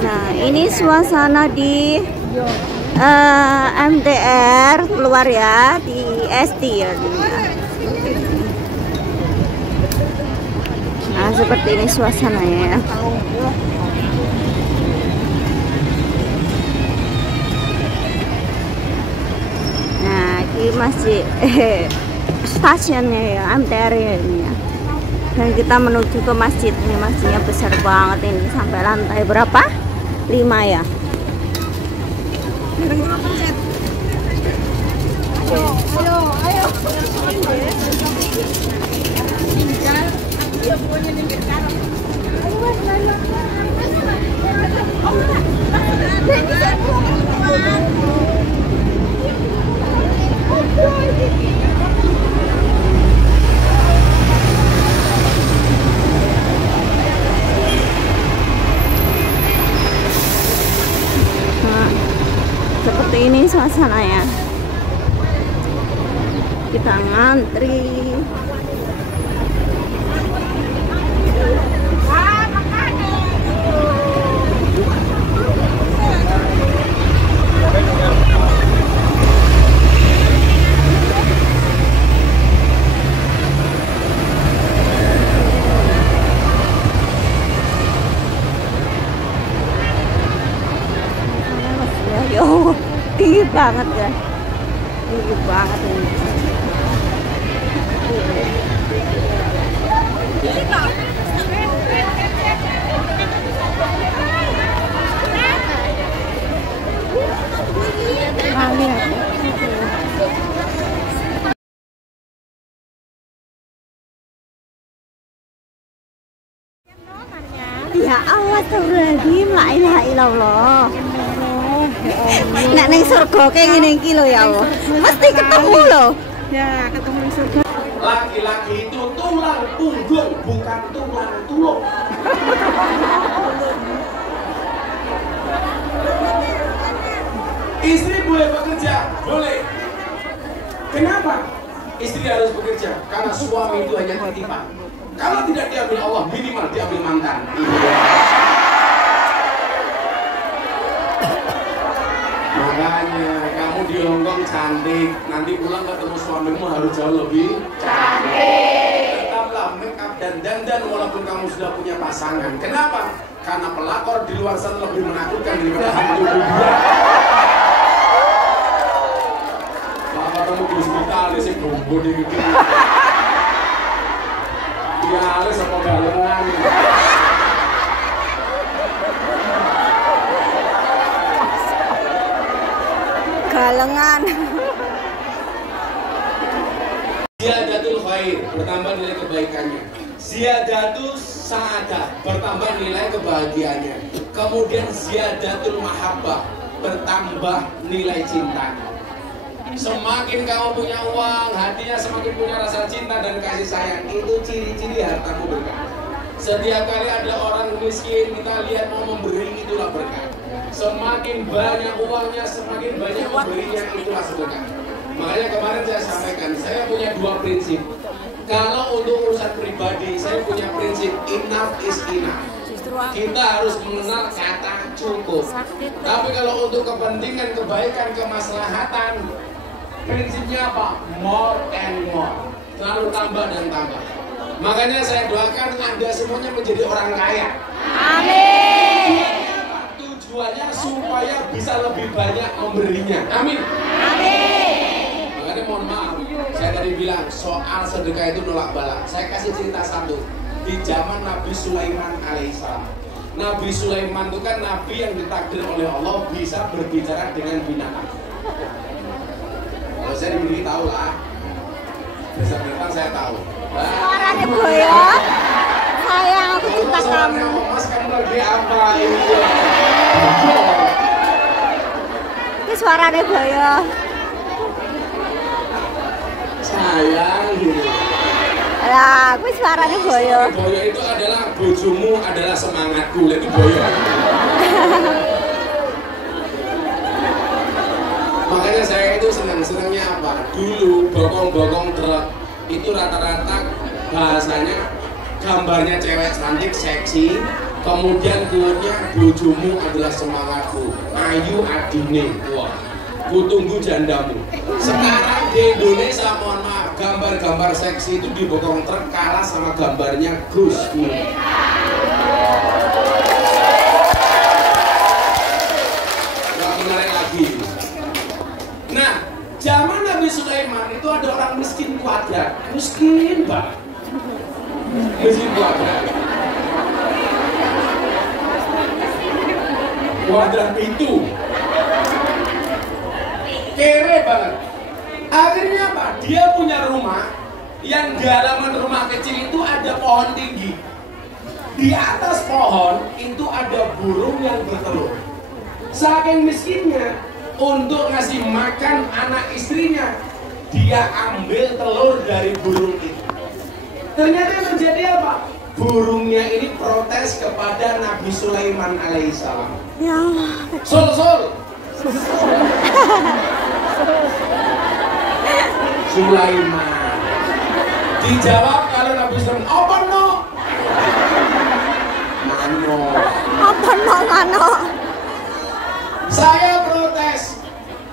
Nah, ini suasana di MTR keluar ya, di ST ya. Nah, seperti ini suasananya ya. Nah, ini masih stasiunnya ya, MTR ya ini ya. Dan kita menuju ke masjid. Ini masjidnya besar banget ini, sampai lantai berapa? 5 ya. Ayo. Seperti ini suasananya. Kita ngantri. Yo, tinggi banget ya, tinggi banget ini. Ya Allah, astagfirullahaladzim, la ilaha illallah. Nek ning surga kayak ngene iki lho ya Allah. Mesti ketemu lho. Ya, ketemu di surga. Laki-laki itu tulang punggung, bukan tulang tulung. Istri boleh bekerja? Boleh. Kenapa? Istri harus bekerja karena suami itu hanya titipan. Kalau tidak diambil Allah, minimal diambil mantan. Makanya kamu di Hongkong cantik, nanti pulang ketemu suamimu harus jauh lebih cantik. Tetaplah make up dan dandan walaupun kamu sudah punya pasangan. Kenapa? Karena pelakor di luar sana lebih menakutkan daripada hantu kuburan. Bapak kamu di hospital sih bumbu di gitu. Ya, alis apa galengan. Galengan. Ziyadatul khair, bertambah nilai kebaikannya. Ziyadatul sa'adah, bertambah nilai kebahagiaannya. Kemudian ziyadatul mahabbah, bertambah nilai cintanya. Semakin kamu punya uang, hatinya semakin punya rasa cinta dan kasih sayang. Itu ciri-ciri hartamu berkah. Setiap kali ada orang miskin, kita lihat mau memberi, itulah berkah. Semakin banyak uangnya, semakin banyak memberinya, itulah sedekah. Makanya kemarin saya sampaikan, saya punya 2 prinsip. Kalau untuk urusan pribadi, saya punya prinsip enough is enough. Kita harus mengenal kata cukup. Tapi kalau untuk kepentingan, kebaikan, kemaslahatan, prinsipnya apa? More and more. Selalu tambah dan tambah. Makanya saya doakan Anda semuanya menjadi orang kaya. Amin. Tujuannya supaya bisa lebih banyak memberinya. Amin. Amin. Makanya mohon maaf, saya tadi bilang soal sedekah itu nolak bala. Saya kasih cerita satu. Di zaman Nabi Sulaiman alaihissalam. Nabi Sulaiman itu kan nabi yang ditakdir oleh Allah bisa berbicara dengan binatang. Kalau saya dimiliki tahu lah. Bisa binatang saya tahu. Suaranya boyo. Sayang, aku cinta kamu. Mas, kamu lagi apa ini? Ini suaranya boyo. Sayang. Lah, aku suaranya boyo. Boyo itu adalah bojomu adalah semangatku, itu boyo. Makanya saya itu senangnya apa? Dulu bokong-bokong truk itu rata-rata bahasanya gambarnya cewek cantik, seksi, Kemudian kuatnya bojomu adalah semangatku, ayu adine, wah, kutunggu jandamu. Sekarang di Indonesia, mohon maaf, gambar-gambar seksi itu dibokong truk kalah sama gambarnya Gus Dur. Gak menarik lagi. Nah, zaman Nabi Sulaiman itu ada orang miskin kuadrat, miskin banget, miskin kuadrat. Kuadrat itu kere banget. Akhirnya apa? Dia punya rumah yang di halaman rumah kecil itu ada pohon tinggi. Di atas pohon itu ada burung yang bertelur. Saking miskinnya, untuk ngasih makan anak istrinya, dia ambil telur dari burung itu. Ternyata terjadi apa? Burungnya ini protes kepada Nabi Sulaiman alaihissalam. Ya Allah. Sol. Sulaiman. Dijawab kalau Nabi Sulaiman, apa no? Mano. Apa no? Saya protes.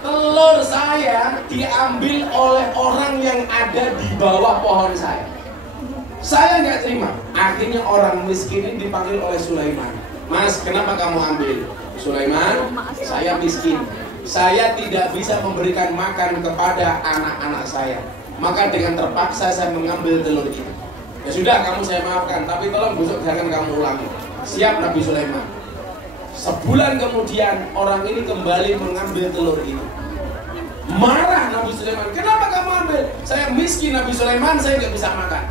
Telur saya diambil oleh orang yang ada di bawah pohon saya. Saya nggak terima. Akhirnya orang miskin ini dipanggil oleh Sulaiman. Mas, kenapa kamu ambil? Sulaiman, saya miskin. Saya tidak bisa memberikan makan kepada anak-anak saya. Maka dengan terpaksa saya mengambil telur itu. Ya sudah, kamu saya maafkan. Tapi tolong besok jangan kamu ulangi. Siap Nabi Sulaiman. Sebulan kemudian orang ini kembali mengambil telur itu. Marah Nabi Sulaiman. Kenapa kamu ambil? Saya miskin Nabi Sulaiman, saya nggak bisa makan.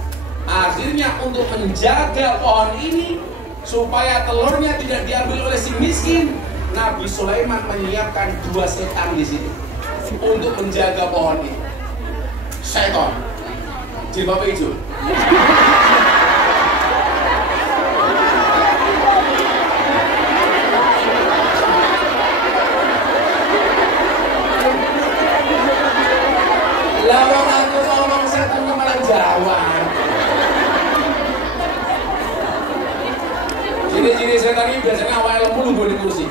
Akhirnya untuk menjaga pohon ini supaya telurnya tidak diambil oleh si miskin, Nabi Sulaiman menyiapkan 2 setan di sini untuk menjaga pohon ini. Setan jilbab hijau. Lawan aku ngomong setan malah jawab. Ciri-ciri setan ini biasanya awalnya lemu nunggu di kursi.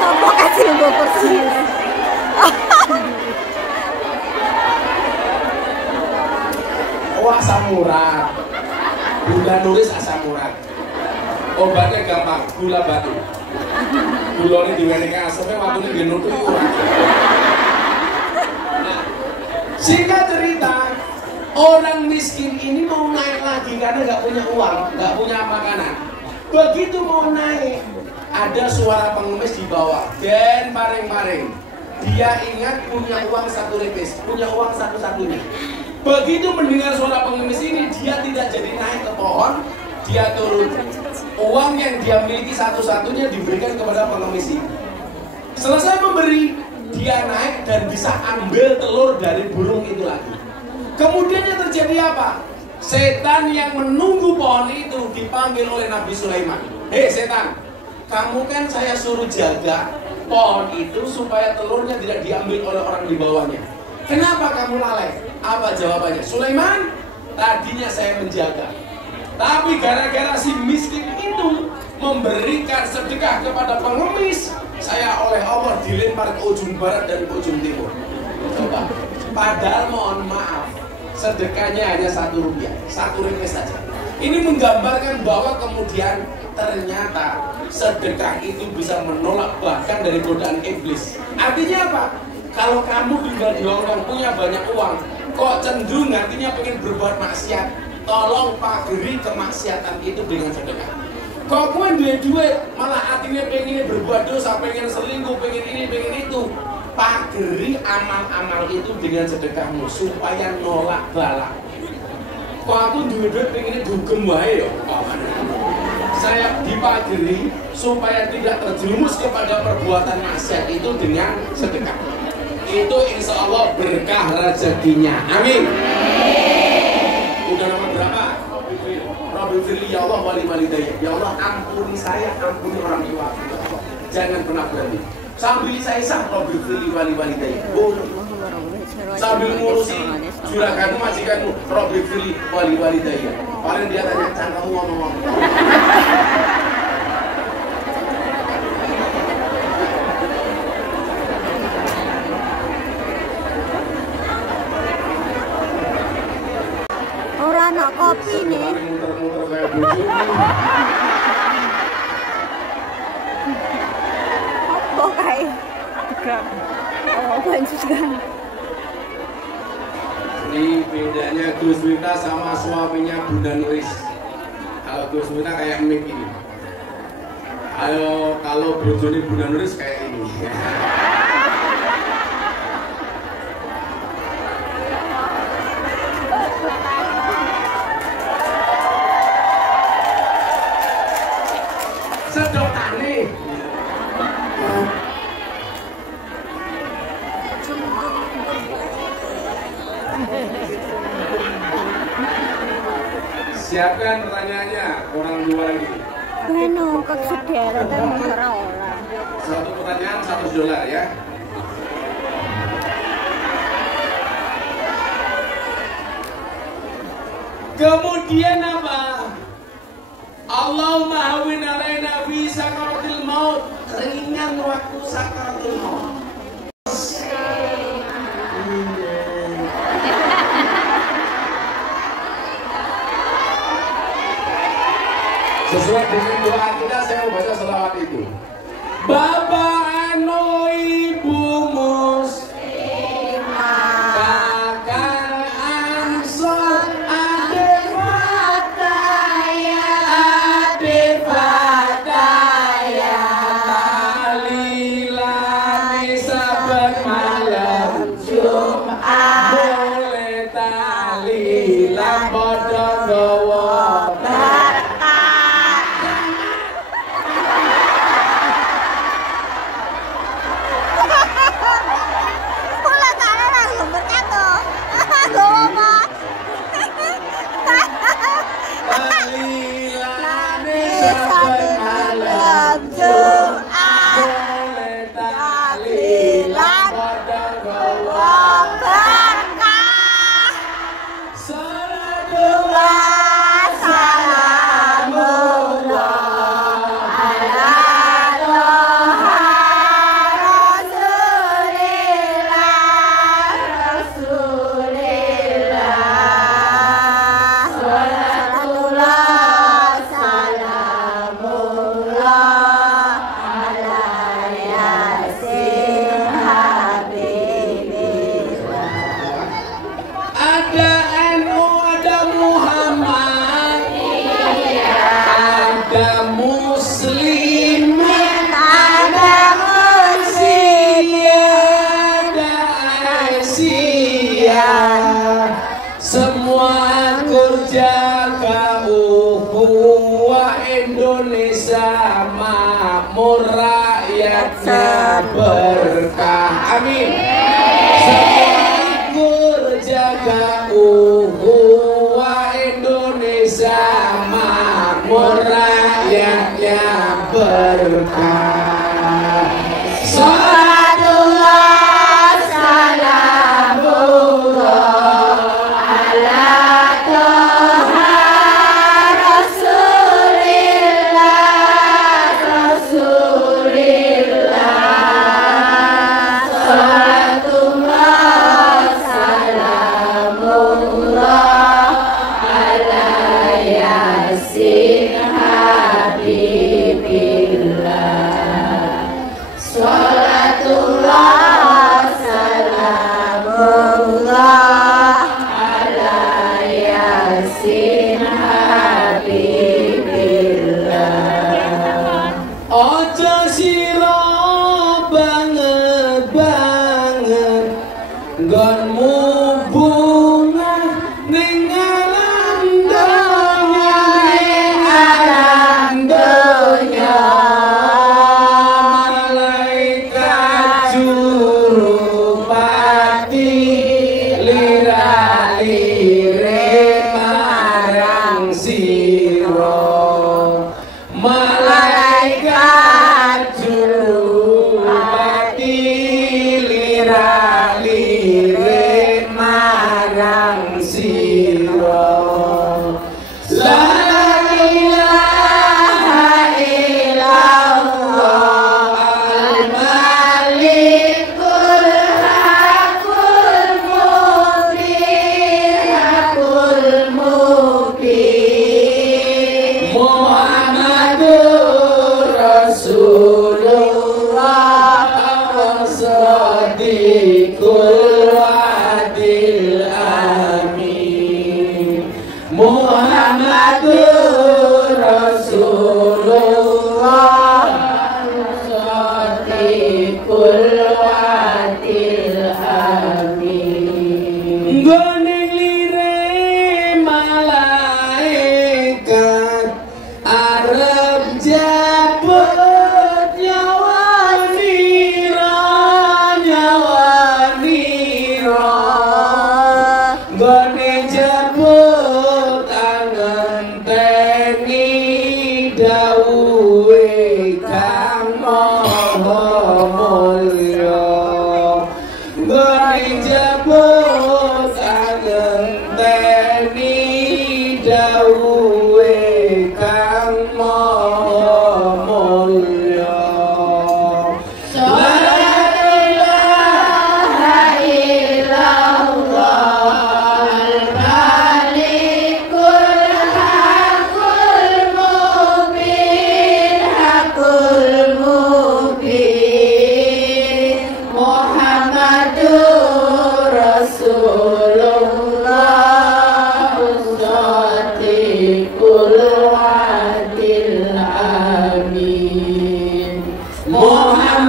Apa kasih nunggu kursi? Oh, asam urat. Bunda nulis asam urat. Obatnya gampang, gula batu. Gula ini diwenekan asamnya, waktu ini dinutup urat. Nah, singkat cerita, orang miskin ini mau naik lagi karena nggak punya uang, nggak punya makanan. Begitu mau naik, ada suara pengemis di bawah, dan paring-paring. Dia ingat punya uang 1 repis, punya uang satu-satunya. Begitu mendengar suara pengemis ini, dia tidak jadi naik ke pohon, dia turun. Uang yang dia miliki satu-satunya diberikan kepada pengemis ini. Selesai memberi, dia naik dan bisa ambil telur dari burung itu lagi. Kemudian yang terjadi apa? Setan yang menunggu pohon itu dipanggil oleh Nabi Sulaiman. Hei setan, kamu kan saya suruh jaga pohon itu supaya telurnya tidak diambil oleh orang di bawahnya. Kenapa kamu lalai? Apa jawabannya? Sulaiman, tadinya saya menjaga, tapi gara-gara si miskin itu memberikan sedekah kepada pengemis, saya oleh Allah dilempar ke ujung barat dan ke ujung timur. Coba, padahal mohon maaf, sedekahnya hanya Rp1, 1 repes saja. Ini menggambarkan bahwa kemudian ternyata sedekah itu bisa menolak bahkan dari godaan iblis. Artinya apa? Kalau kamu tinggal di Hongkong punya banyak uang, kok cenderung nantinya pengen berbuat maksiat, tolong pageri kemaksiatan itu dengan sedekah. Kok kuen duit malah hatinya pengen berbuat dosa, pengen selingkuh, pengen ini, pengen itu, pageri amal-amal itu dengan sedekahmu supaya nolak bala. Kok aku duit pengen dugem wae ya. Saya dipageri supaya tidak terjerumus kepada perbuatan maksiat itu dengan sedekah. Itu insya Allah berkah rezekinya. Amin. Udah nomor berapa? Rabbil firli ya Allah wali walidayya. Ya Allah ampuni saya, ampuni orang tua. Jangan pernah berhenti. Sambil saya sah Rabbil firli wali walidayya. Sambil ngurusi juraganmu, majikanmu, Robbi Fili wali daya. Paling dia tanya, Cang kamu ngomong apa? Orang nak kopi nih. Muter-muter kayak bojomu. Apa kayak? Oh, banyak juga. Ini bedanya Gus Wita sama suaminya Bunda Nuris. Kalau Gus Wita kayak mic ini. Kalau bojone Bunda Nuris kayak ini. Sedotane. Siapkan pertanyaannya, orang dua lagi. Bueno, kok sederet kan orang. Satu pertanyaan, $100 ya. Kemudian apa? Allahumma hawwin alaina fi sakaratil maut. Ringan waktu sakaratil maut. Sesuai dengan doa kita, saya mau baca selawat itu. Bapak anu ibu muslimah, kakak ansor, adik fataya, talilani saben malam Jumat, boleh talilan padha gawa. Semua jaga ukhuwah Indonesia makmur, rakyatnya berkah. Amin. Semua jaga ukhuwah Indonesia makmur, rakyatnya berkah. Salatullah salamullah Yasin Habibillah. illallah. La ilaha illallah al-malikul hakul mubin hakul mubin Muhammadur Rasulullah as-sadiqul wa'dil amin Muhammadur Rasulullah as-sadiqul wa'dil amin Gone lire malaikat arep jabut nyawanira gone jabut angenteni dawuhe kang maha mulya gone jabut angenteni dawuhe kang maha mulya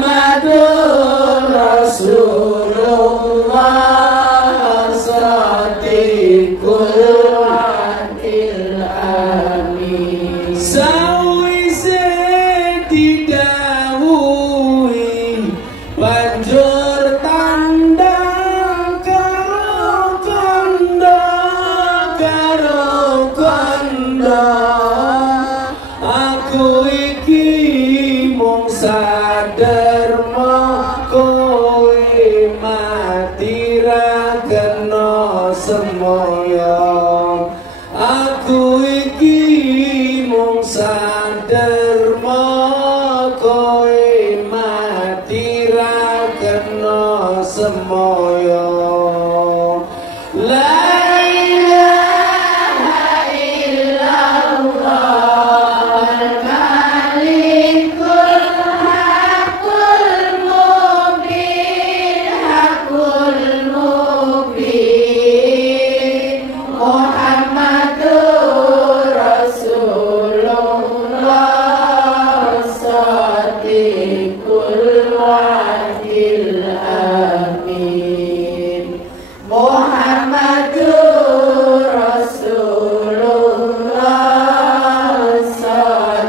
Muhammadur Rasulullah sadiqul wa'dil amin sawise didhawuhi banjur tandang karo kandha aku iki mung sadar kowe mati ra kena semoyo aku iki mung sadar kowe mati ra kena semoyo la ilaha illallah al-malikul hakul mubin hakul mubin Muhammadur Rasulullah sadiqul wa'dil amin Muhammadur Rasulullah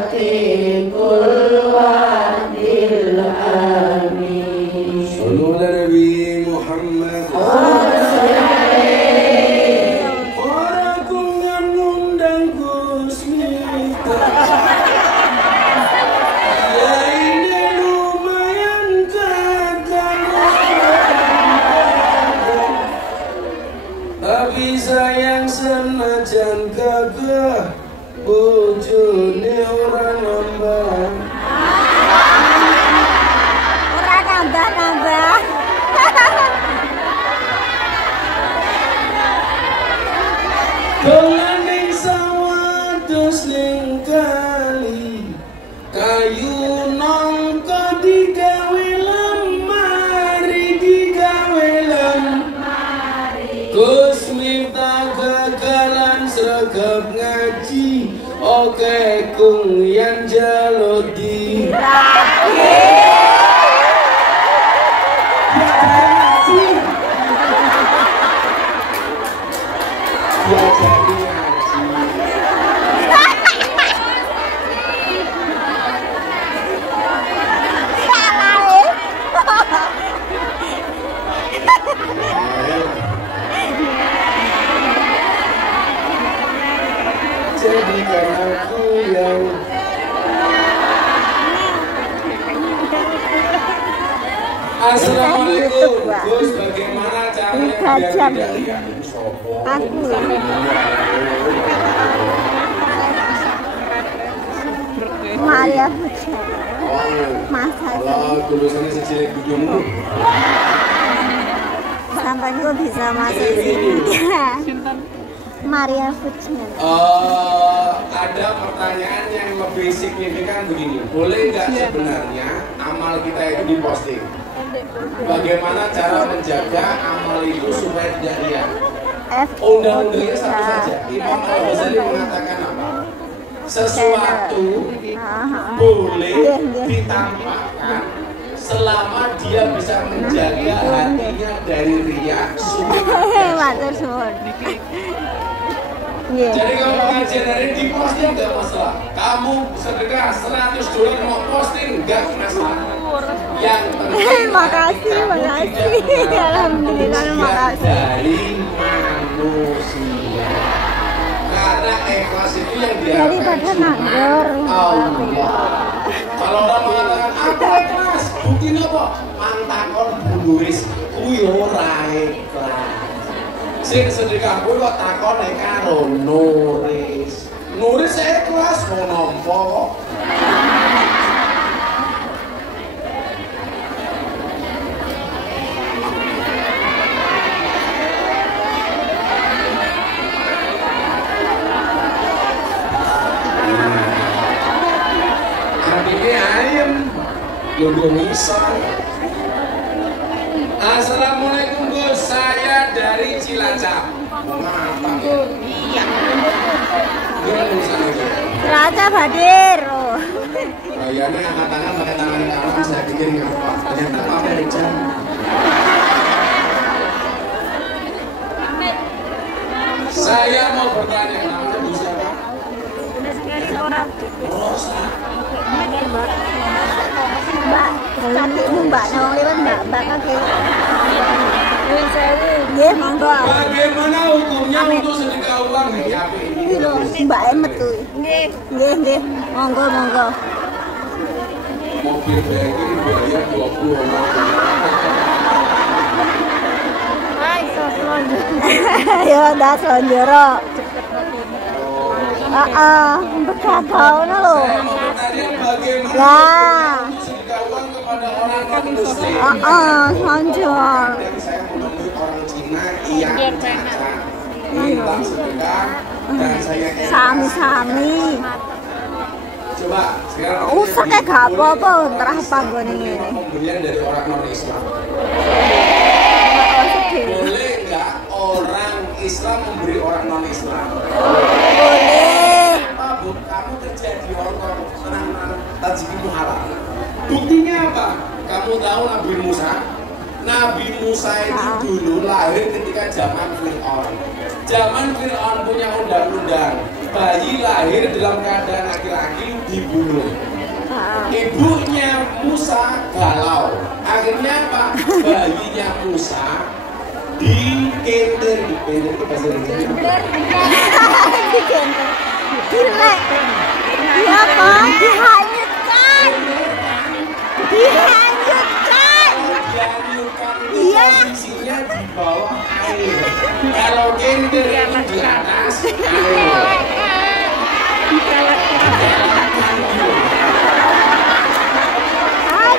sadiqul wa'dil amin Sallu ala Nabi Muhammad Ora kungan ngundang Gus Miftah ya ini lumayan tapi sayang senajan gagah bojone ora nambah Ora nambah-nambah. dolan ning sawah dos ning kali kayu nangka digawe lemari Gus Miftah gagalan sregep ngaji oke kung yang jalodi jadikan aku yang Assalamualaikum, Gus. Bagaimana caranya biar jam tidak lihat sopo? aku Maria Futsal masa Kalau tulisannya secilik bujumu, sampai gue bisa masuk sini. Maria Futsal. Ada pertanyaan yang lebih signifikan begini. Boleh nggak sebenarnya amal kita itu diposting? Bagaimana cara menjaga amal itu supaya tidak lihat? Undang-undangnya satu saja. Imam Al-Ghazali mengatakan apa? Sesuatu boleh ditampakkan selama dia bisa menjaga hatinya dari riya, Jadi kalau pengajian hari ini diposting nggak masalah. Kamu sedekah $100 mau posting nggak masalah. Yang penting makasih. Alhamdulillah, makasih. Dari manusia. Karena ikhlas itu yang diharapkan Daripada nganggur. Allah. Kalau orang mengatakan aku ikhlas, buktinya apa? Mantakon buluris, kuwi ora ikhlas. Sing sedekah kuwi kok takone karo nuris. Nuris ikhlas mau nampa kok. Belum bisa. Assalamualaikum Gus, saya dari Cilacap. Mantap. Iya. Cilacap hadir. Kayaknya angkat tangan pakai tangan kanan, saya pikir ngapa? Ternyata pakai jam. Saya mau bertanya, namanya Bu siapa? Rosa. Mbak, tapi Mbak nawang lewat Mbak kakek. Nggih, monggo. Bagaimana hukumnya untuk sedekah uang di HP ini? Mbak emet tuh. Nggih, monggo. Mobil kayak gini bayar 20. Ya udah selonjoro. Bekakaunya loh. Saya mau bertanya bagaimana Lah. untuk sedekah uang kepada orang non-muslim. Selonjor. Dan saya menemui orang Cina yang cacat, minta sedekah dan saya Sami-sami. Coba sekarang Usah kayak gak apa-apa, terah panggon ini. pemberian dari orang non-Islam. Boleh nggak orang Islam memberi orang non-Islam? Boleh. Apa Bu? Kamu kerja di Hongkong, tenang-tenang, tajikimu halal. Buktinya apa? Kamu tahu Nabi Musa? Nabi Musa itu dulu lahir ketika zaman Fir'aun. Zaman Fir'aun punya undang-undang. Bayi lahir dalam keadaan laki-laki dibunuh. Ibunya Musa galau. Akhirnya apa? Bayinya Musa dikender itu bahasa Indonesia. Dilek. Iya kok, dihanyutkan. Dihanyutkan. Iya. Posisinya di bawah air. Kalau kender itu di atas air.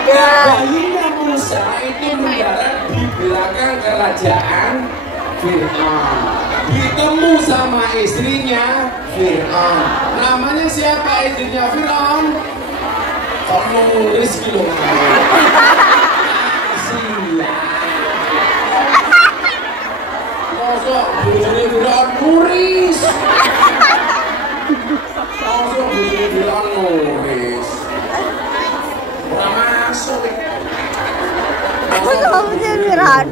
Bayinya Musa itu mendarat di belakang kerajaan Fir'aun. Ditemu sama istrinya Fir'aun. Namanya siapa istrinya Fir'aun? Kok nulis gitu? Mosok bojone Fir'aun nulis. Mosok bojone Fir'aun nulis. Ora masuk. Aku sama Fir'aun.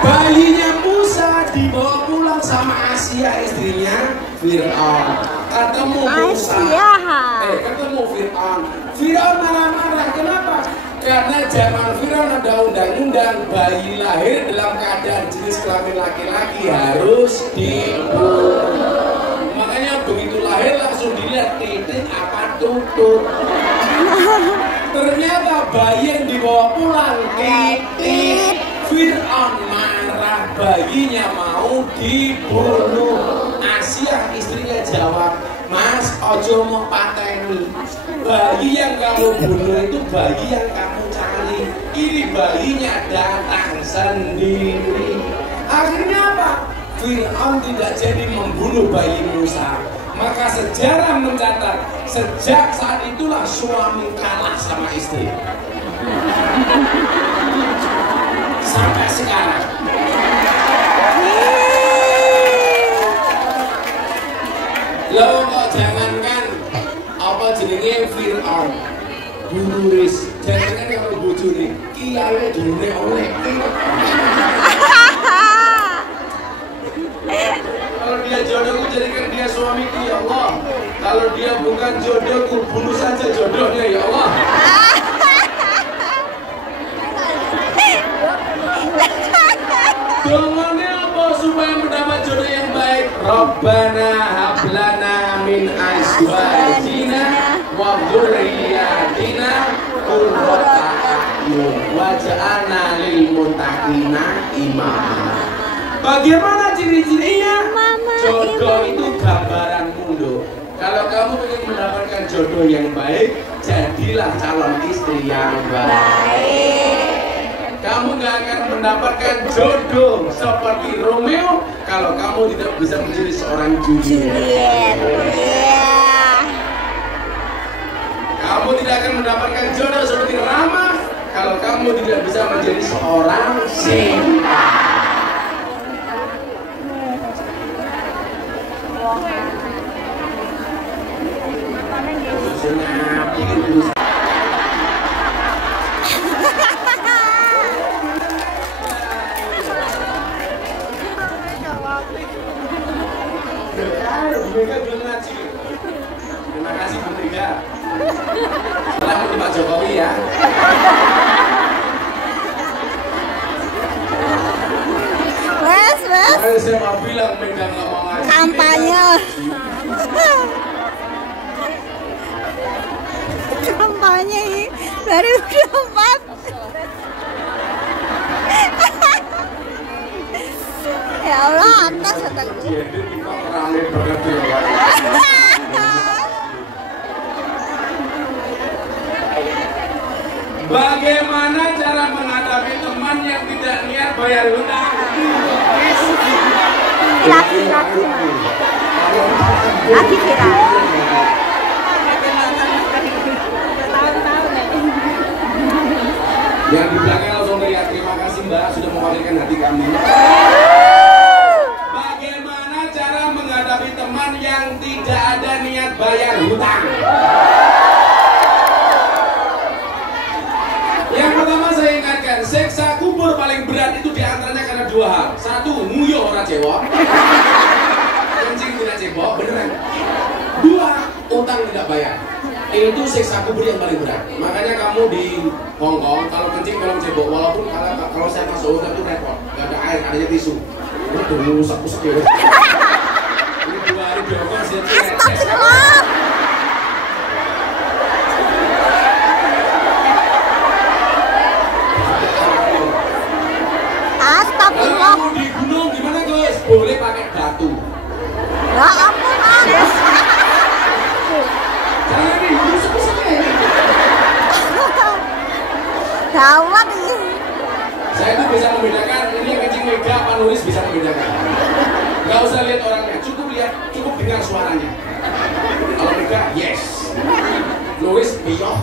Bayinya Musa dibawa pulang sama Asia istrinya Fir'aun. Ketemu Musa. Ketemu Fir'aun. Fir'aun marah-marah. Kenapa? Karena zaman Fir'aun ada undang-undang bayi lahir dalam keadaan jenis kelamin laki-laki harus dibunuh. Makanya begitu lahir langsung langsung dilihat titik apa tutut. Ternyata bayi yang dibawa pulang titik. Fir'aun marah, bayinya mau dibunuh. Asia istrinya jawab, Mas, ojo mau pateni. Bayi yang kamu bunuh itu bayi yang kamu cari. Ini bayinya datang sendiri. Akhirnya apa? Fir'aun tidak jadi membunuh bayi Musa. Maka sejarah mencatat, sejak saat itulah suami kalah sama istri. Sampai sekarang. Lo kok jangankan apa jenenge Fir'aun, Bunuris, jangankan kalau bojone, kiai dene oleh. Kalau dia jodohku jadikan dia suamiku ya Allah. Kalau dia bukan jodohku, bunuh saja jodohnya ya Allah. Doanya apa supaya mendapat jodoh yang baik? Rabbana hablana min azwajina wa dzurriyyatina qurrata a'yun waj'alna lil muttaqina imama. Bagaimana ciri-cirinya? Jodoh itu gambaran mundur. Kalau kamu ingin mendapatkan jodoh yang baik, jadilah calon istri yang baik. Kamu nggak akan mendapatkan jodoh seperti Romeo kalau kamu tidak bisa menjadi seorang Juliet. Kamu tidak akan mendapatkan jodoh seperti Rama kalau kamu tidak bisa menjadi seorang Sinta. Terima kasih Bu Tiga. Selamat untuk Pak Jokowi ya. Wes. Saya mau bilang megang nggak mau ngaji. Kampanye. Kampanye ini 2024. Ya Allah, atas otakku. Bagaimana cara menghadapi teman yang tidak niat bayar hutang? Lagi viral. Yang di belakang langsung teriak, terima kasih Mbak sudah mewakilkan hati kami. Bagaimana cara menghadapi teman yang tidak ada niat bayar hutang? Yang pertama saya ingatkan, siksa kubur paling berat itu diantaranya karena dua hal. Satu, nguyuh orang cewek, kencing tidak cebok, beneran. Dua, utang tidak bayar. Itu siksa kubur yang paling berat. Makanya kamu di Hongkong kalau kencing kalau cebok, walaupun kalau saya masuk hotel itu repot, gak ada air, adanya tisu. Udah rusak-rusak ya. Ini 2 hari di Hongkong sih. Kalau kamu di gunung gimana guys? Boleh pakai batu. Ya ampun, Mas. Jangan dirusak-rusak ya. Gawat ini. Saya itu bisa membedakan ini yang kencing mega apa nulis bisa membedakan. Gak usah lihat orangnya, cukup dengar suaranya. Kalau mega, yes. Nulis, biyoh.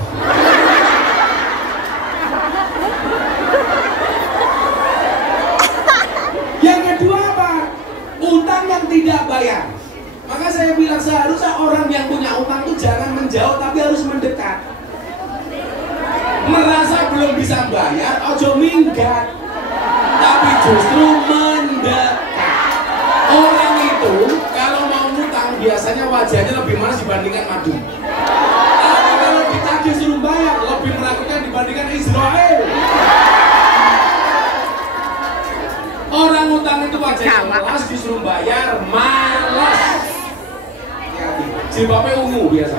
Yang kedua apa? Utang yang tidak bayar. Maka saya bilang seharusnya orang yang punya utang itu jangan menjauh tapi harus mendekat. Merasa belum bisa bayar, ojo minggat. Tapi justru mendekat. Orang itu kalau mau ngutang biasanya wajahnya lebih malas dibandingkan madu. Tapi kalau ditagih suruh bayar lebih menakutkan dibandingkan Israel. Orang utang itu wajahnya malas disuruh bayar, malas. Jilbabnya ungu biasa.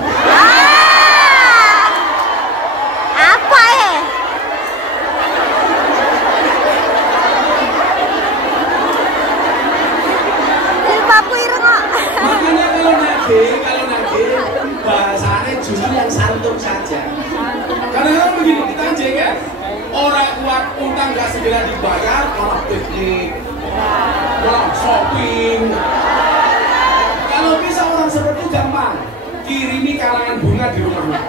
Apa ya? Jilbabku ireng kok. Makanya kalau nagih bahasanya justru yang santun saja. Karena kan begini, kita kan orang kuat utang gak segera dibayar, malah piknik, malah shopping. Kalau bisa orang seperti itu gampang, kirimi karangan bunga di rumahnya.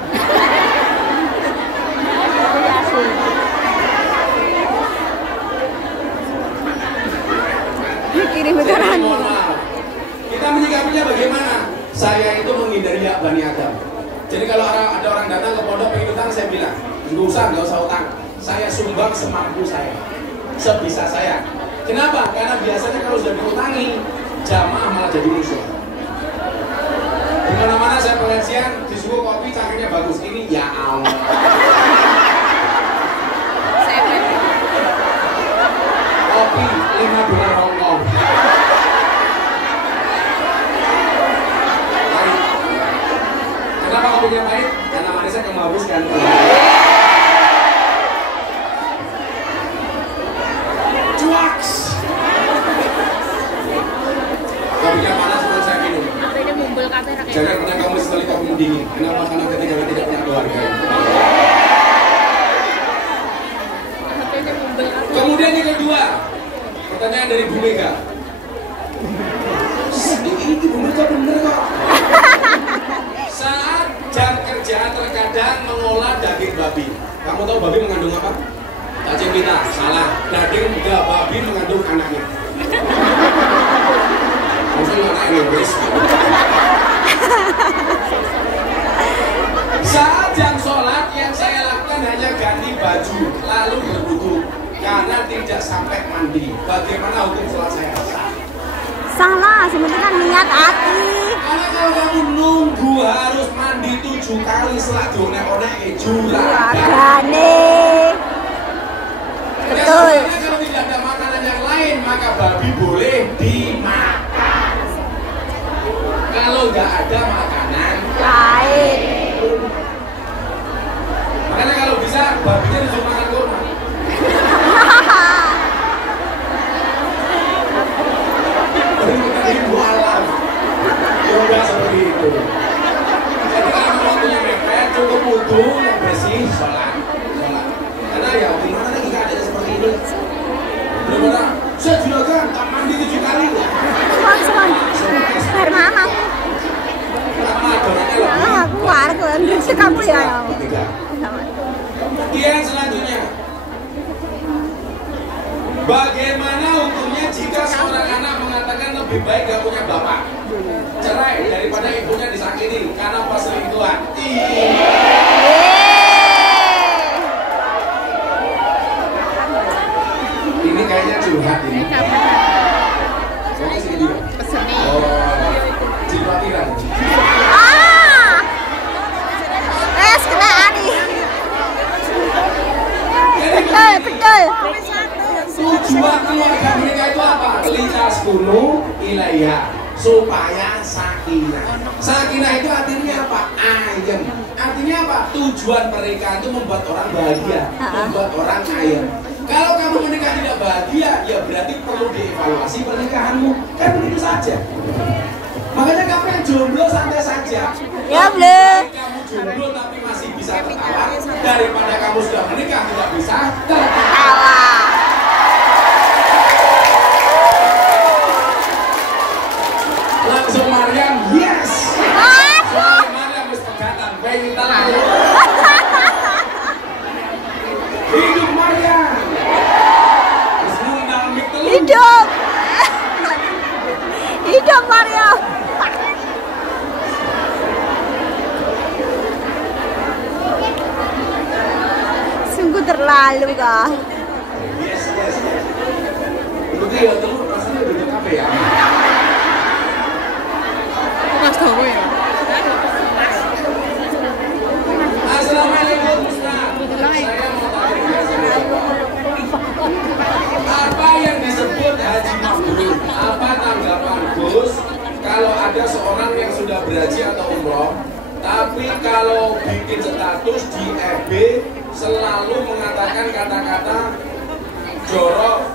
Kirim karangan bunga. Kita menyikapinya bagaimana? Saya itu menghindari hak Bani Adam. Jadi kalau ada orang datang ke pondok pengen utang, saya bilang, nggak usah utang. Saya sumbang semampu saya, sebisa saya. Kenapa? Karena biasanya kalau sudah diutangi, jamaah malah jadi musuh. Di mana-mana saya pengajian, disuruh kopi cangkirnya bagus. Ini ya Allah. Kopi $5 Hongkong. Kenapa kopinya pahit? Karena manisnya kemabuskan. Cuaks. Kopinya panas pun saya minum. Jangan pernah kamu sekali kopi dingin. Kenapa? Karena ketika tidak punya keluarga. Kemudian yang kedua, pertanyaan dari Bu Mega. Ini Bu Mega bener kok. Saat jam kerja terkadang mengolah daging babi. Kamu tahu babi mengandung apa? Cacing pita, salah. Daging babi mengandung anaknya. Maksudnya anak Inggris. Saat jam sholat yang saya lakukan hanya ganti baju lalu berwudu karena tidak sampai mandi. Bagaimana hukum sholat saya? Salah, sebenarnya kan niat hati. Karena kalau kamu nunggu harus mandi 7 kali setelah dionek-onek Juragane. Betul. Kalau tidak ada makanan yang lain maka babi boleh dimakan. Kalau nggak ada makanan Lain. makanya kalau bisa babinya disuruh makan kurma. Ibu alam ya seperti itu. Jadi kalau waktunya mepet cukup wudu yang bersih sholat. Karena ya gimana lagi keadaannya seperti ini. Benar-benar saya juragan tak mandi 7 kali. Semon. Biar mama. Mama aku warga yang kamu ya. Yang selanjutnya, bagaimana hukumnya jika seorang anak mengatakan lebih baik gak punya bapak, cerai daripada ibunya disakiti karena perselingkuhan? Ini kayaknya curhat ini. Pokoknya sini dia. Oh, Cilpatiran. Betul. Tujuan keluarga mereka itu apa? Lintas gunung ilaiha supaya sakinah. Sakinah itu artinya apa? Ayem. Artinya apa? Tujuan mereka itu membuat orang bahagia, membuat orang ayem. Kalau kamu menikah tidak bahagia, ya berarti perlu dievaluasi pernikahanmu. Kan begitu saja. Makanya kamu yang jomblo santai saja. Ya boleh. Kamu jomblo tapi masih bisa tertawa daripada kamu sudah menikah tidak bisa tertawa. Langsung Mariam, yes. Mariam harus pegatan, pengen tahu. Hidup Mariam. Hidup. Hidup Mario. Sungguh terlalu kah? Yes. Begitu ya, telur rasanya udah kafe ya. Mas tahu ya. Assalamualaikum Ustaz. Saya mau tanya apa yang disebut haji mabrur? Apa tanggapan Gus kalau ada seorang yang sudah berhaji atau umroh Tapi kalau bikin status di FB selalu mengatakan kata-kata jorok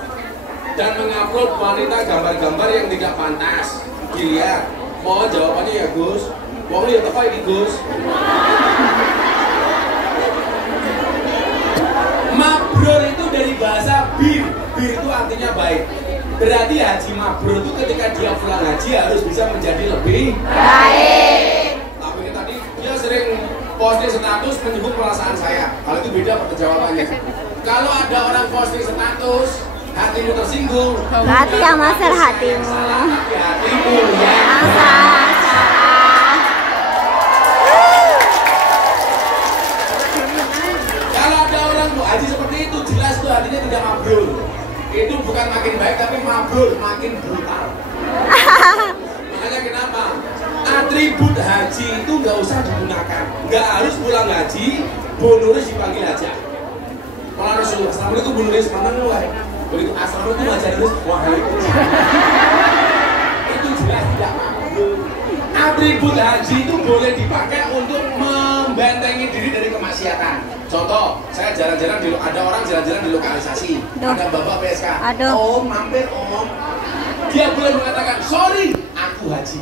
dan mengupload wanita gambar-gambar yang tidak pantas. Dilihat, mohon jawabannya ya Gus. Wong ya teko iki Gus. Mabrur itu dari bahasa bir. Bir itu artinya baik. Berarti haji mabrur itu ketika dia pulang haji harus bisa menjadi lebih baik. Tapi tadi dia sering posting status menyebut perasaan saya. Kalau itu beda jawabannya. Kalau ada orang posting status hatimu tersinggung, berarti yang masalah hatimu. Tapi hatimu yang salah. Kalau ada orang haji seperti itu, jelas itu hatinya tidak mabrur. Itu bukan makin baik tapi mabrur, makin brutal. Makanya kenapa? Atribut haji itu nggak usah digunakan. Nggak harus pulang haji, bonus dipanggil aja. Kalau Rasulullah SAW itu bonus menang mulai. Begitu assalamualaikum itu aja terus waalaikumsalam. Itu jelas tidak mabrur. Atribut haji itu boleh dipakai untuk membentengi diri dari kemaksiatan. Contoh, saya jalan-jalan ada orang jalan-jalan di lokalisasi. Ada bapak PSK. Om, mampir om. Dia boleh mengatakan, sorry, aku haji.